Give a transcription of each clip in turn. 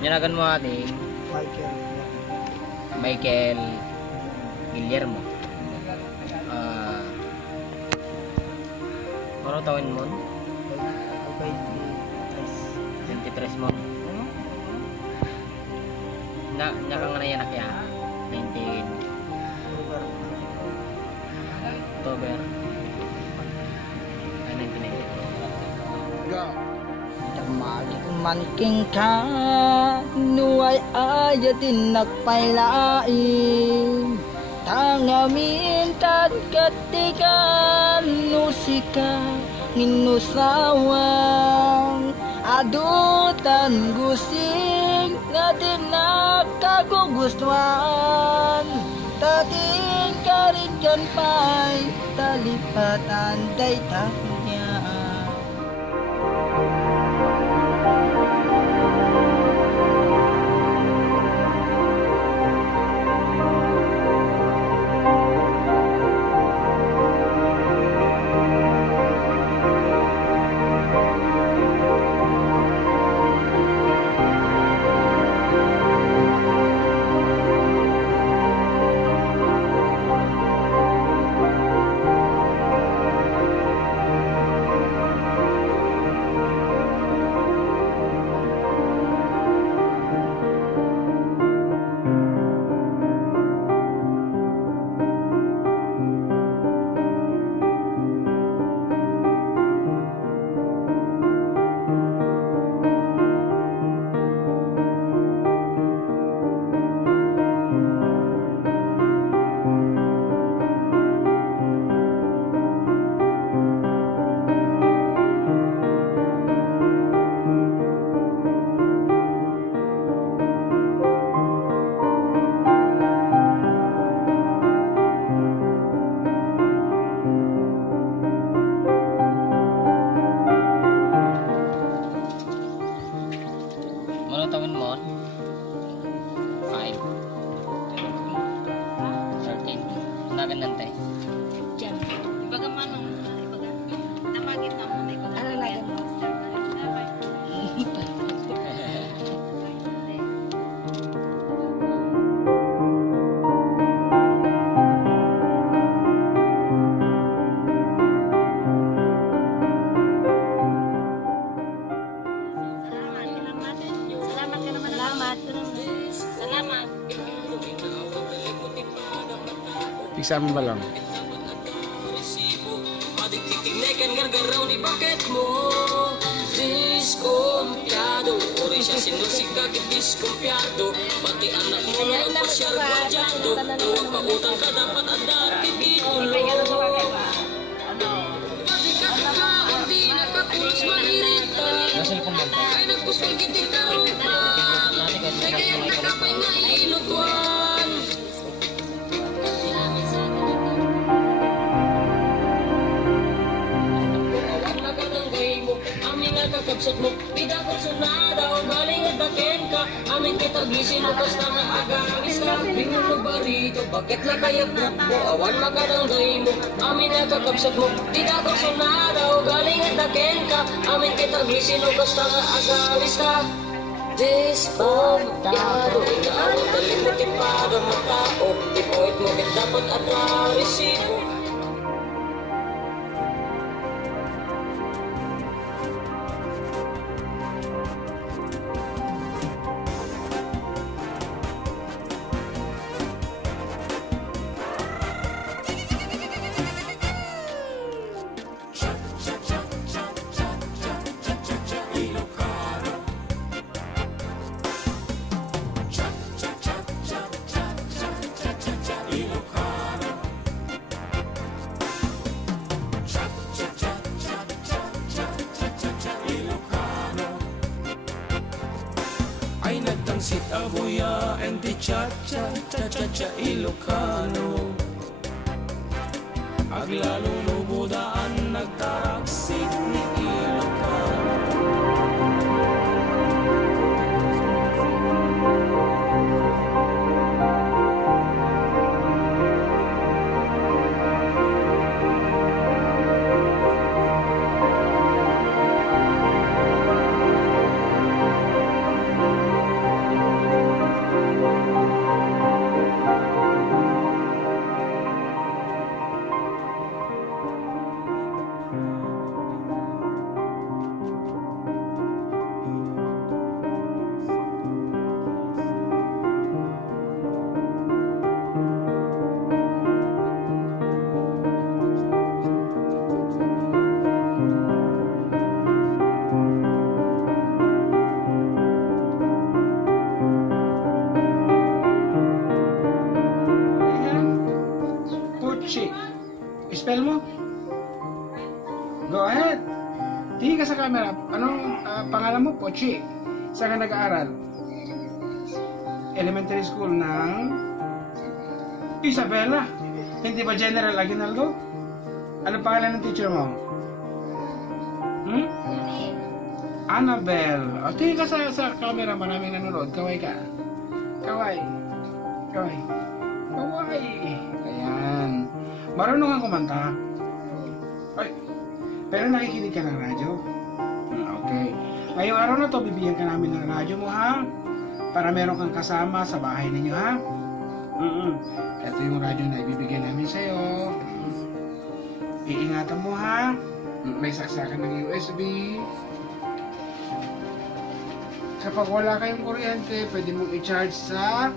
Nyanagan mo ating Michael. Michael Guillermo. Ano tawin mo? 23 mo. Nya kang na anak ya. 19 October. 1990. Go. Tamalik man king ka nuay ayatin nagpailain tangamin tan katikan nusika ninusawang adutan gusing nga din nakagugustuhan tating karingan pa'y talipatan day taknya. Tahun mo? 5 13 Nagan nantay. Diyan. Ibaga manong, ibaga. Tamagit na mo, ibaga. Ano nagan mo? Isama ba lang? Titignekan gargaraw ni bakit mo diskumpyado ori siya sinusika diskumpyado pati anak mo na nagpasyal gwadyado huwag pautang ka dapat ada kikikulo pati ka hindi nakapulos mairita ay nagpuskol giting karupan ay kayang nakapay na ilutuan. Kakapsat mo, tidak ko sunada o galing at baken ka amin kita gisin mo kas na agangis ka bingon mo barito, bakit na kaya bukbo awan makadanggay mo amin na kakapsat mo, tidak ko sunada o galing at baken ka amin kita gisin mo kas na agangis ka diskumpyado inaawag kalimutin para matao ipoit mo kit dapat at resibo. Ay nagtangsit abuya and di cha-cha, cha-cha-cha Ilocano. Aglalo lubudaan nagtaraksik ni Ilocano. camera. Anong pangalan mo? Pochi. Saan ka nag-aaral? Elementary school ng Isabela. Hindi ba General Aguinaldo? Ano pangalan ng teacher mo? Annabelle. O, tingin ka sa camera, maraming nanonood. Kaway ka. Kaway. Kaway. Kaway. Ayan. Marunong kang kumanta. Ay. Pero nakikinig ka ng radyo. Okay. Ngayong araw na to, bibigyan ka namin ng radyo mo, ha? Para meron kang kasama sa bahay ninyo, ha? Ito yung radyo na ibibigyan namin sa'yo. Iingatan mo, ha? May saksakan ng USB. Kapag wala kayong kuryente, pwede mong i-charge sa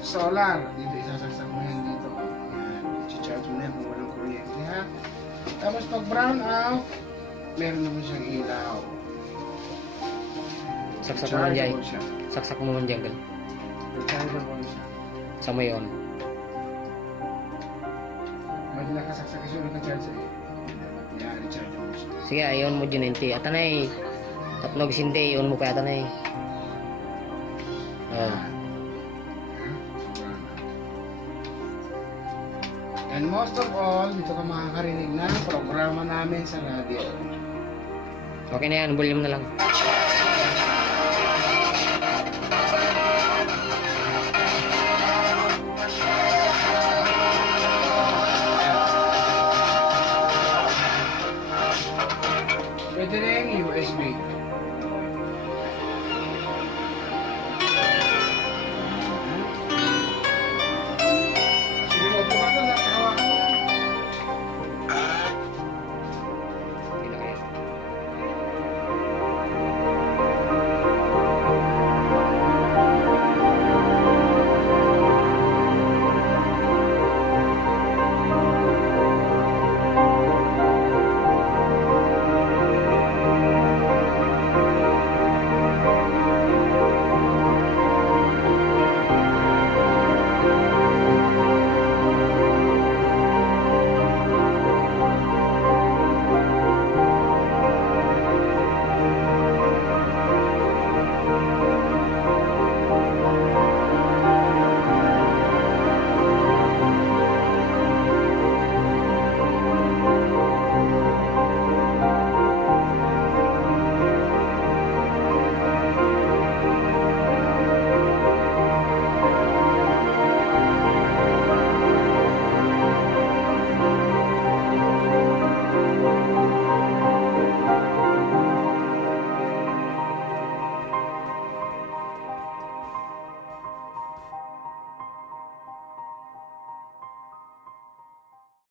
solar. Dito, isasaksak mo yan dito. Yan, i-charge mo na yan kung walang kuryente, ha? Tapos pag brown out, meron naman siyang ilaw. Saksak mo man dyan. Chargeable siya. Saksak mo man dyan. Gal. Chargeable siya. Sa mayon. Pwede nakasaksak kasi yung naka-charge eh. Yan, rechargeable siya. Sige, ayon mo dyan enti. Atanay. Tapnog sindi, ayon mo kaya atanay. Oh. And most of all, dito ka makakarinig ng programa namin sa radio. Okay na yan, volume na lang.